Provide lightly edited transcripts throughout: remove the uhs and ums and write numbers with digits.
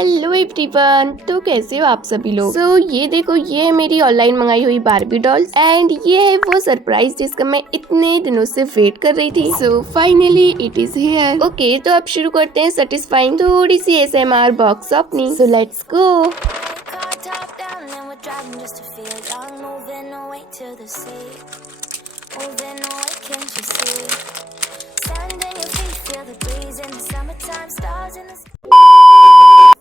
Hello everyone, तो कैसे हो आप सभी लोग। ये देखो, ये है मेरी ऑनलाइन मंगाई हुई बारबी डॉल्स एंड ये है वो सरप्राइज जिसका मैं इतने दिनों से वेट कर रही थी। Finally it is here. Okay, तो अब शुरू करते हैं सेटिस्फाइंग थोड़ी सी ASMR box opening. So let's go.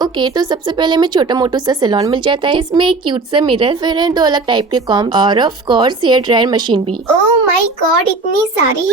Okay, तो सबसे पहले में छोटा मोटू सा सैलून मिल जाता है। इसमें एक क्यूट सा मिरर, फिर है 2 अलग टाइप के कॉम्ब और of course hair dryer machine भी। ओह माय गॉड, इतनी सारी।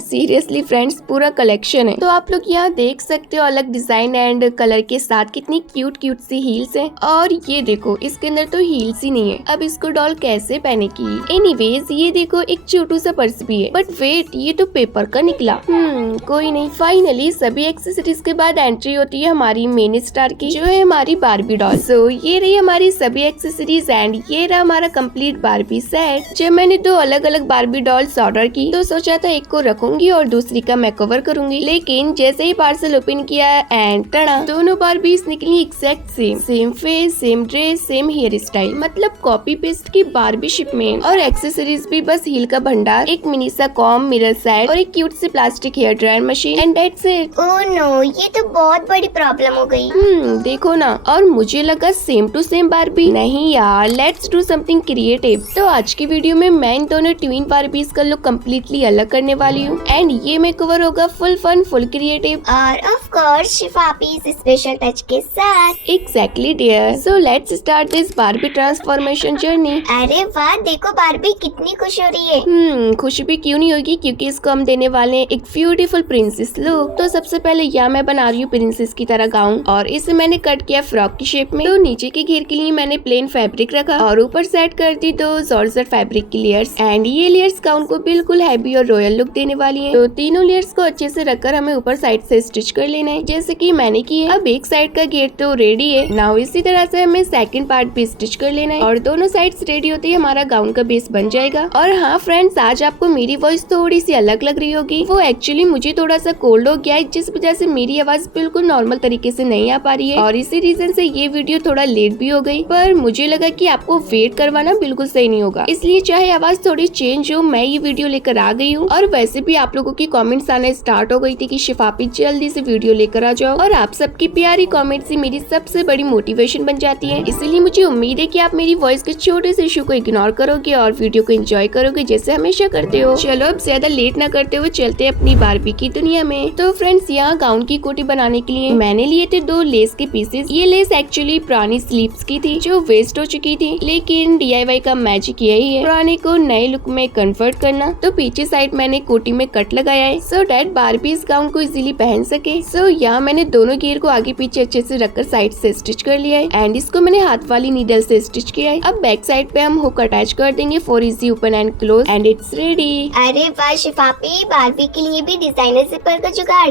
सीरियसली फ्रेंड्स, पूरा कलेक्शन है। तो आप लोग यहाँ देख सकते हो अलग डिजाइन एंड कलर के साथ कितनी क्यूट क्यूट सी हील्स हैं। और ये देखो, इसके अंदर तो हील्स ही नहीं है। अब इसको डॉल कैसे पहनेगी। एनीवेज, ये देखो एक छोटू सा पर्स भी है, बट वेट, ये तो पेपर का निकला। कोई नहीं। फाइनली सभी एक्सेसरीज के बाद एंट्री होती है हमारी मेन स्टार की, जो है हमारी बारबी डॉल। ये रही हमारी सभी एक्सेसरीज एंड ये रहा हमारा कंप्लीट बारबी सेट। जब मैंने 2 अलग अलग बारबी डॉल्स ऑर्डर की तो सोचा था एक को रखूंगी और दूसरी का मेकओवर करूंगी, लेकिन जैसे ही पार्सल ओपन किया एंड टड़ा, दोनों बारबीज निकली exact same face, same dress, same here style. मतलब कॉपी पेस्ट की बारबी शिपमेंट। और एक्सेसरीज भी बस हील का भंडार, एक मिनी सा कॉम्ब, मिरर सेट और एक क्यूट सी plastic hair dryer machine and that's it. Oh no, ये तो बहुत बड़ी प्रॉब्लम हो गई। देखो ना, और मुझे लगा सेम टू सेम बारबी। नहीं यार, लेट्स डू समथिंग क्रिएटिव। तो आज की वीडियो में मैं इन दोनों ट्विन बारबीज का लुक कम्प्लीटली अलग करने वाली हूँ एंड ये मेकओवर होगा फुल फन, फुल क्रिएटिव और ऑफ कोर्स शिफापी स्पेशल टच के साथ। Exactly dear. So let's start this Barbie transformation journey. अरे वाह, देखो बारबी कितनी खुश हो रही है। खुशी भी क्यों नहीं होगी, क्योंकि इसको हम देने वाले हैं एक ब्यूटीफुल प्रिंसेस लुक। तो सबसे पहले यहाँ मैं बना रही हूँ प्रिंसेस की तरह गाउन और इसे मैंने कट किया फ्रॉक की शेप में। तो नीचे के घेर के लिए मैंने प्लेन फैब्रिक रखा और ऊपर सेट कर दी 2 जॉर्जेट फैब्रिक की लेयर्स एंड ये लेयर्स गाउन को बिल्कुल हैवी और रॉयल लुक देने वाली हैं। तो तीनों लेयर्स को अच्छे से रखकर हमें ऊपर साइड से स्टिच कर लेना है, जैसे कि मैंने किया। अब एक साइड का घेर तो रेडी है, नाउ इसी तरह से हमें सेकंड पार्ट भी स्टिच कर लेना है और दोनों साइड्स रेडी होते ही हमारा गाउन का बेस बन जाएगा। और हाँ फ्रेंड्स, आज आपको मेरी वॉइस थोड़ी सी अलग लग रही होगी। वो एक्चुअली मुझे थोड़ा सा कोल्ड हो गया है, जिस वजह से मेरी आवाज बिल्कुल नॉर्मल तरीके से नहीं आ पा रही है और इसी रीजन से ये वीडियो थोड़ा लेट भी हो गई। पर मुझे लगा कि आपको वेट करवाना बिल्कुल सही नहीं होगा, इसलिए चाहे आवाज थोड़ी चेंज हो, मैं ये वीडियो लेकर आ गई हूँ। और वैसे भी आप लोगों की कमेंट्स आना स्टार्ट हो गई थी कि शिफापी जल्दी से वीडियो लेकर आ जाओ, और आप सबकी प्यारी कमेंट्स ही मेरी सबसे बड़ी मोटिवेशन बन जाती है। इसलिए मुझे उम्मीद है कि आप मेरी वॉइस के छोटे से इशू को इग्नोर करोगे और वीडियो को एंजॉय करोगे जैसे हमेशा करते हो। चलो अब ज्यादा लेट न करते हुए चलते अपनी बारबी की दुनिया में। तो फ्रेंड्स, यहाँ गाउन की कोटी बनाने के लिए मैंने लिए थे 2 लेस के पीसेस। ये लेस एक्चुअली पुरानी स्लीव्स की थी जो वेस्ट हो चुकी थी, लेकिन DIY का मैजिक यही है, पुराने को नए लुक में कन्वर्ट करना। तो पीछे साइड मैंने कोटी में कट लगाया है सो डैट बारबी इस गाउन को इजीली पहन सके। यहाँ मैंने दोनों घेर को आगे पीछे अच्छे से रखकर साइड से स्टिच कर लिया है एंड इसको मैंने हाथ वाली नीडल से स्टिच किया है। अब बैक साइड पे हम हुक अटैच कर देंगे for easy open and close and it's ready. अरे वाह शिफापी, बारबी के लिए भी डिजाइनर जिपर का जुगाड़।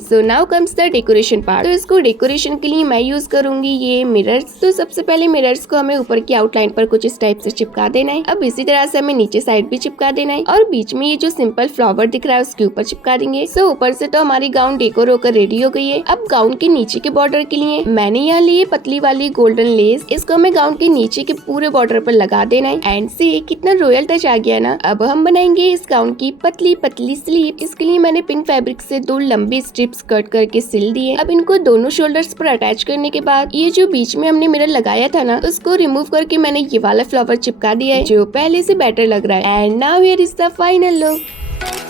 So now comes the decoration part. तो इसको डेकोरेशन के लिए मैं यूज करूंगी ये मिरर्स। तो सबसे पहले मिरर्स को हमें ऊपर की आउटलाइन पर कुछ इस टाइप से चिपका देना है। अब इसी तरह से हमें नीचे साइड भी चिपका देना है और बीच में ये जो सिंपल फ्लावर दिख रहा है उसके ऊपर चिपका देंगे। सो ऊपर से तो हमारी गाउन डेकोर होकर रेडी हो गई है। अब गाउन के नीचे के बॉर्डर के लिए मैंने यहाँ ली पतली वाली गोल्डन लेस। इसको हमें गाउन के नीचे के पूरे बॉर्डर पर लगा देना है एंड से कितना रॉयल टच आ गया ना। अब हम बनाएंगे इस गाउन की पतली पतली स्लीव। इसके लिए मैंने पिंक फैब्रिक से 2 लंबी स्ट्रिप्स कट करके सिल दिए। अब इनको दोनों शोल्डर्स पर अटैच करने के बाद ये जो बीच में हमने मिरर लगाया था ना, उसको रिमूव करके मैंने ये वाला फ्लावर चिपका दिया है जो पहले से बेटर लग रहा है। And now here is the final look.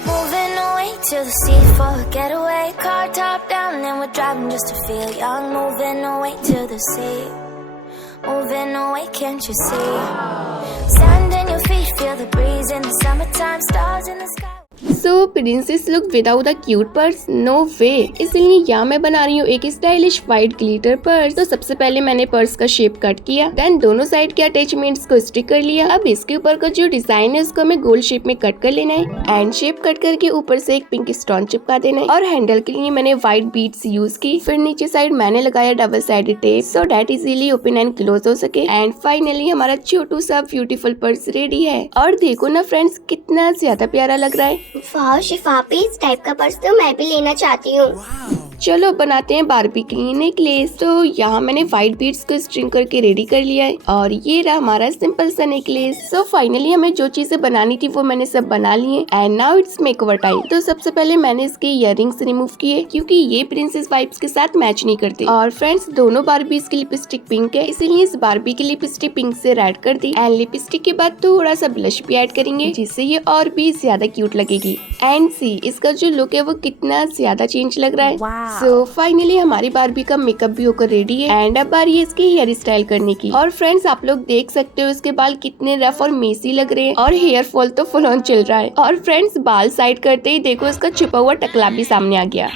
Moving away to the sea for a getaway. Car top down and we're driving just to feel young. Moving away to the sea. Moving away, can't you see? Sand in your feet, feel the breeze in the summertime. Stars in the sky. So princess look without the cute purse, no way. इसलिए यहाँ मैं बना रही हूँ एक stylish white glitter purse. तो सबसे पहले मैंने पर्स का शेप कट किया, देन दोनों साइड के अटैचमेंट्स को स्टिक कर लिया। अब इसके ऊपर का जो डिजाइन है उसको हमें गोल शेप में कट कर लेना है एंड शेप कट करके ऊपर से एक पिंक स्टोन चिपका देना है। और हैंडल के लिए मैंने व्हाइट बीड्स यूज की। फिर नीचे साइड मैंने लगाया double sided tape so that easily open and close हो सके। एंड फाइनली हमारा छोटू सा ब्यूटीफुल पर्स रेडी है। और देखो ना फ्रेंड्स, कितना ज्यादा प्यारा लग रहा है। वाह शिफापी, इस टाइप का पर्स तो मैं भी लेना चाहती हूँ। चलो बनाते हैं बारबी के लिए नेकलेस। तो यहाँ मैंने व्हाइट बीड्स को स्ट्रिंग करके रेडी कर लिया है और ये रहा हमारा सिंपल सा नेकलेस। सो फाइनली हमें जो चीजें बनानी थी वो मैंने सब बना ली है and now it's makeover time. तो सबसे पहले मैंने इसके इयररिंग्स रिमूव किए क्योंकि ये प्रिंसेस वाइब्स के साथ मैच नहीं करते। और फ्रेंड्स दोनों बारबीज की लिपस्टिक पिंक है, इसीलिए इस बारबी की लिपस्टिक पिंक से रेड कर दी एंड लिपस्टिक के बाद थोड़ा सा ब्लश भी ऐड करेंगे जिससे ये और भी ज्यादा क्यूट लगेगी। एंड सी इसका जो लुक है वो कितना ज्यादा चेंज लग रहा है। सो फाइनली हमारी बारबी का मेकअप भी होकर रेडी है एंड अब बारी है इसके हेयर स्टाइल करने की। और फ्रेंड्स आप लोग देख सकते हो इसके बाल कितने रफ और मेसी लग रहे हैं और हेयर फॉल तो फुल ऑन चल रहा है। और फ्रेंड्स बाल साइड करते ही देखो इसका छुपा हुआ टकला भी सामने आ गया।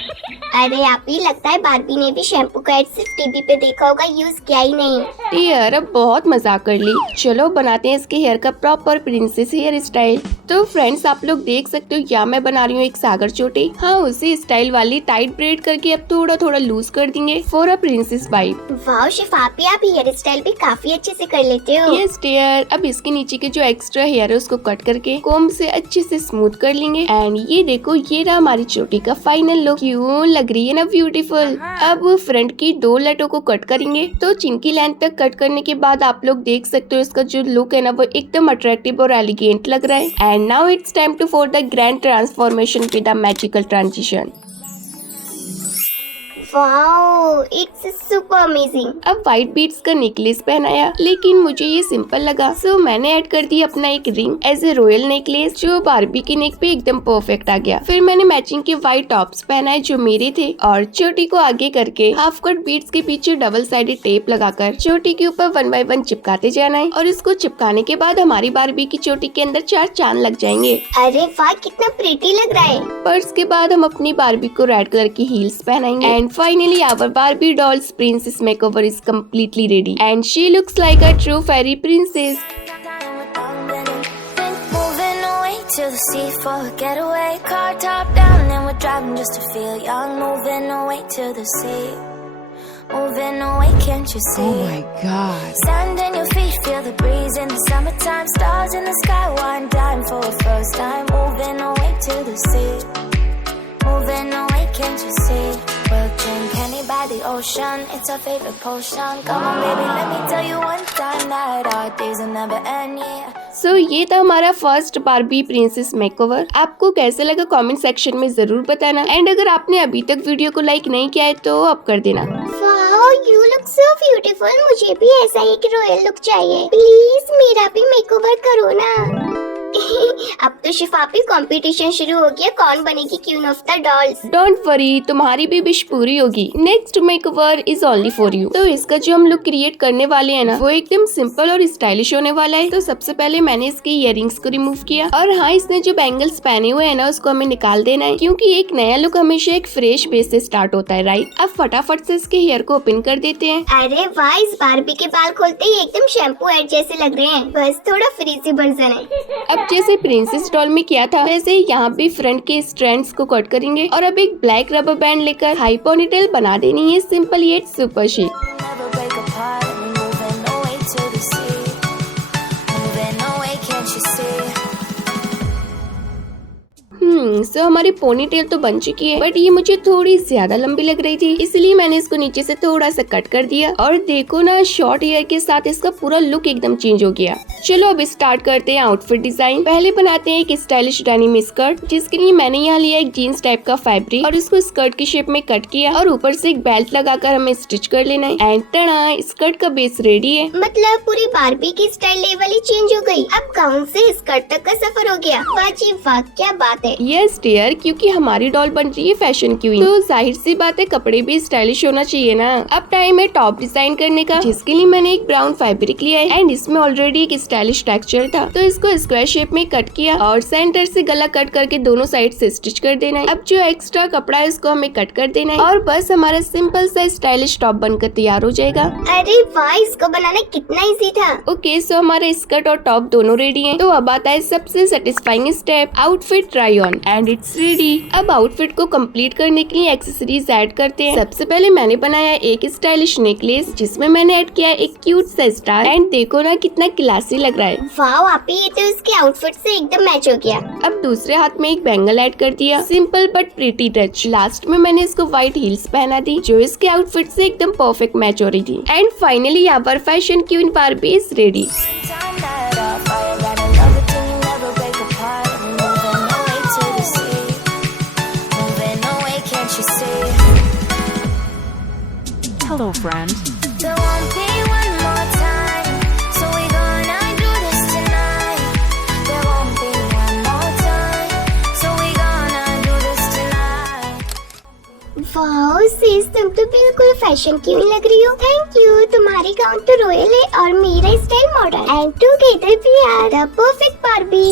अरे आप ही लगता है बारबी ने भी शैम्पू का एड सिर्फ टीवी पे देखा होगा, यूज किया ही नहीं। यार अब बहुत मजाक कर ली। चलो बनाते हैं इसके हेयर का प्रॉपर प्रिंसेस हेयर स्टाइल। तो फ्रेंड्स आप लोग देख सकते हो यहाँ मैं बना रही हूँ एक सागर चोटी। हाँ उसी स्टाइल वाली टाइट ब्रेड करके अब थोड़ा थोड़ा लूज कर देंगे for a princess vibe. Wow शिफापी आप हेयर स्टाइल भी काफी अच्छे से कर लेते हो। Yes dear. अब इसके नीचे के जो एक्स्ट्रा हेयर है उसको कट करके कोम से अच्छे से स्मूथ कर लेंगे एंड ये देखो ये रहा हमारी चोटी का फाइनल लुक। क्यों लग रही है ना ब्यूटीफुल। अब फ्रंट की 2 लटों को कट करेंगे। तो चिन की लेंथ तक कट करने के बाद आप लोग देख सकते हो इसका जो लुक है ना वो एकदम अट्रैक्टिव और एलिगेंट लग रहा है। And now it's time to for the grand transformation with the magical transition. Wow it's super amazing. अब व्हाइट बीड्स का नेकलेस पहनाया लेकिन मुझे ये सिंपल लगा सो मैंने ऐड कर दिया अपना एक ring as a royal necklace जो बारबी की नेक पे एकदम परफेक्ट आ गया। फिर मैंने मैचिंग के व्हाइट टॉप्स पहनाए जो मेरे थे और चोटी को आगे करके हाफ कट बीड्स के पीछे डबल साइडेड टेप लगाकर चोटी के ऊपर 1 बाय 1 चिपकाते जाना है और इसको चिपकाने के बाद हमारी बारबी की चोटी के अंदर 4 चांद लग जाएंगे। अरे वाह कितना प्रिटी लग रहा है। पर इसके बाद हम अपनी बारबी को रेड कलर की हील्स पहनाएंगे and finally our Barbie doll's princess makeover is completely ready and she looks like a true fairy princess. Moving away to the sea for a getaway. Car top down and we're driving just to feel young. Moving away to the sea. Moving away, can't you see? Oh my God. Sand in your feet, feel the breeze in the summertime. Stars in the sky, one dime for a first time. Moving away to the sea. Moving away, can't you see? We'll drink honey by the ocean, it's our favorite potion. Come on baby, let me tell you one time that our days will never end, yeah. So ये था हमारा first Barbie princess makeover. आपको कैसा लगा comment section में जरूर बताना and अगर आपने अभी तक वीडियो को लाइक नहीं किया है तो अब कर देना। Wow you look so beautiful. मुझे भी ऐसा एक रॉयल लुक चाहिए। प्लीज मेरा भी मेकओवर करो ना। अब तो शिफापी कंपटीशन शुरू हो गया, कौन बनेगी queen of the dolls. Don't worry तुम्हारी भी विश पूरी होगी। Next makeover is only for you. तो इसका जो हम लोग क्रिएट करने वाले हैं ना वो एकदम सिंपल और स्टाइलिश होने वाला है। तो सबसे पहले मैंने इसके इयररिंग्स को रिमूव किया और हाँ इसने जो बैंगल्स पहने हुए हैं ना उसको हमें निकाल देना है क्योंकि एक नया लुक हमेशा एक फ्रेश बेस से स्टार्ट होता है राइट। अब फटाफट से इसके हेयर को ओपन कर देते हैं। अरे वाह इस बारबी के बाल खोलते ही एकदम शैम्पू एड जैसे लग रहे हैं, बस थोड़ा फ्रीजी वर्जन है। अब जैसे प्रिंसेस डॉल में किया था वैसे यहाँ भी फ्रंट के स्ट्रैंड्स को कट करेंगे और अब एक ब्लैक रबर बैंड लेकर हाई पोनीटेल बना देनी है सिंपल येट सुपर शिक। Never break apart, we're moving away to the sea. Moving away, can't you see? सो हमारी पोनीटेल तो बन चुकी है बट ये मुझे थोड़ी ज्यादा लंबी लग रही थी इसलिए मैंने इसको नीचे से थोड़ा सा कट कर दिया और देखो ना शॉर्ट हेयर के साथ इसका पूरा लुक एकदम चेंज हो गया। चलो अब स्टार्ट करते हैं आउटफिट डिजाइन। पहले बनाते हैं एक स्टाइलिश डेनिम स्कर्ट जिसके लिए मैंने यहाँ लिया एक जीन्स टाइप का फैब्रिक और उसको स्कर्ट की शेप में कट किया और ऊपर से एक बेल्ट लगाकर हमें स्टिच कर लेना है एंड टना स्कर्ट का बेस रेडी है। मतलब पूरी बारबी की स्टाइल लेवल ही चेंज हो गई। अब गाउन से स्कर्ट तक का सफर हो गया। वाह जी वाह क्या बात है। यस डियर क्योंकि हमारी डॉल बन रही है फैशन क्वीन तो जाहिर सी बात है कपड़े भी स्टाइलिश होना चाहिए ना। अब टाइम है टॉप डिजाइन करने का जिसके लिए मैंने एक ब्राउन फैब्रिक लिया है एंड इसमें ऑलरेडी एक स्टाइलिश टेक्सचर था तो इसको स्क्वायर शेप में कट किया और सेंटर से गला कट करके दोनों साइड से स्टिच कर देना है। अब जो एक्स्ट्रा कपड़ा है उसको हमें कट कर देना है और बस हमारा सिंपल सा स्टाइलिश टॉप बनकर तैयार हो जाएगा। अरे वाह इसको बनाना कितना इजी था। ओके सो हमारे स्कर्ट और टॉप दोनों रेडी हैं। तो अब आता है सबसे satisfying step outfit try on and and it's ready. अब आउटफिट को कंप्लीट करने के लिए एक्सेसरीज ऐड करते हैं। सबसे पहले मैंने बनाया एक स्टाइलिश नेकलेस जिसमें मैंने ऐड किया एक क्यूट सा स्टार एंड देखो ना कितना क्लासी लग रहा है। वाओ आपी, ये तो इसके आउटफिट से एकदम मैच हो गया। अब दूसरे हाथ में एक बैंगल ऐड कर दिया, simple but pretty touch. Last में मैंने इसको व्हाइट हील्स पहना दी जो इसके आउटफिट से एकदम परफेक्ट मैच हो रही थी। एंड फाइनली यहाँ पर fashion queen Barbie is ready. Turn that off. Oh, you gotta love it till you never break apart. Moving away to the sea. Moving away, can't you see? Hello, friend. There won't be one more time. So we gonna do this tonight. There won't be one more time. So we gonna do this tonight. Wow सीज, तुम तो बिल्कुल fashion queen लग रही हो। Thank you. तुम्हारी gown तो royal है और मेरा style modern and together we are the perfect Barbie.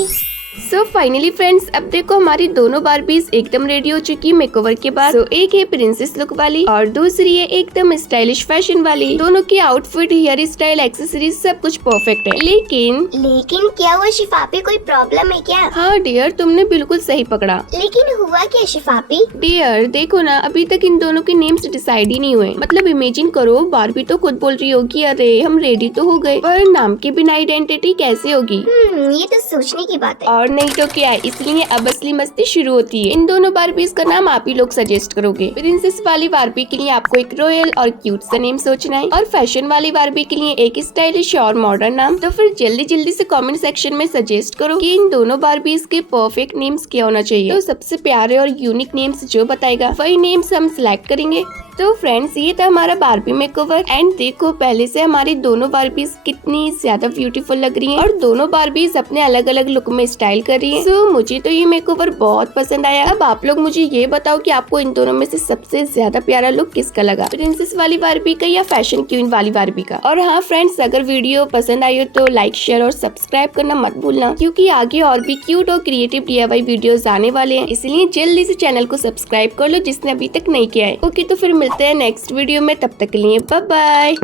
So finally friends, अब देखो हमारी दोनों बार्बीज एकदम रेडी हो चुकी मेकओवर के बाद। सो एक है प्रिंसेस लुक वाली और दूसरी है एकदम स्टाइलिश फैशन वाली। दोनों की आउटफिट, हेयर स्टाइल, एक्सेसरीज सब कुछ परफेक्ट है। लेकिन क्या हुआ शिफापी, कोई प्रॉब्लम है क्या? हाँ डियर, तुमने बिल्कुल सही पकड़ा। लेकिन हुआ क्या शिफापी? डियर देखो ना, अभी तक इन दोनों के नेम्स डिसाइड ही नहीं हुए। मतलब इमेजिन करो, बार्बी तो खुद बोल रही होगी अरे हम रेडी तो हो गए, पर नाम के बिना आइडेंटिटी कैसे होगी? ये तो सोचने की बात है। और नहीं तो क्या, इसलिए अब असली मस्ती शुरू होती है। इन दोनों बार्बीज का नाम आप ही लोग सजेस्ट करोगे। प्रिंसेस वाली बार्बी के लिए आपको एक रॉयल और क्यूट सा नेम सोचना है और फैशन वाली बार्बी के लिए एक स्टाइलिश और मॉडर्न नाम। तो फिर जल्दी से कमेंट सेक्शन में सजेस्ट करो कि इन दोनों बार्बीज के परफेक्ट नेम्स क्या होना चाहिए। तो सबसे प्यारे और यूनिक नेम्स जो बताएगा वही नेम्स हम सिलेक्ट करेंगे। तो फ्रेंड्स, ये था हमारा बार्बी मेकओवर एंड देखो पहले से हमारी दोनों बार्बीज कितनी ज्यादा ब्यूटीफुल लग रही हैं और दोनों बार्बीज अपने अलग अलग लुक में स्टाइल कर रही हैं। सो मुझे तो ये मेकओवर बहुत पसंद आया। अब आप लोग मुझे ये बताओ कि आपको इन दोनों में से सबसे ज्यादा प्यारा लुक किसका लगा, प्रिंसेस वाली बार्बी का या फैशन क्वीन वाली बार्बी का? और हाँ फ्रेंड्स, अगर वीडियो पसंद आई हो तो लाइक, शेयर और सब्सक्राइब करना मत भूलना, क्योंकि आगे और भी क्यूट और क्रिएटिव DIY वीडियोस आने वाले हैं। इसलिए जल्दी से चैनल को सब्सक्राइब कर लो जिसने अभी तक नहीं किया है। ओके, तो फिर मिलते हैं नेक्स्ट वीडियो में, तब तक के लिए बाय बाय।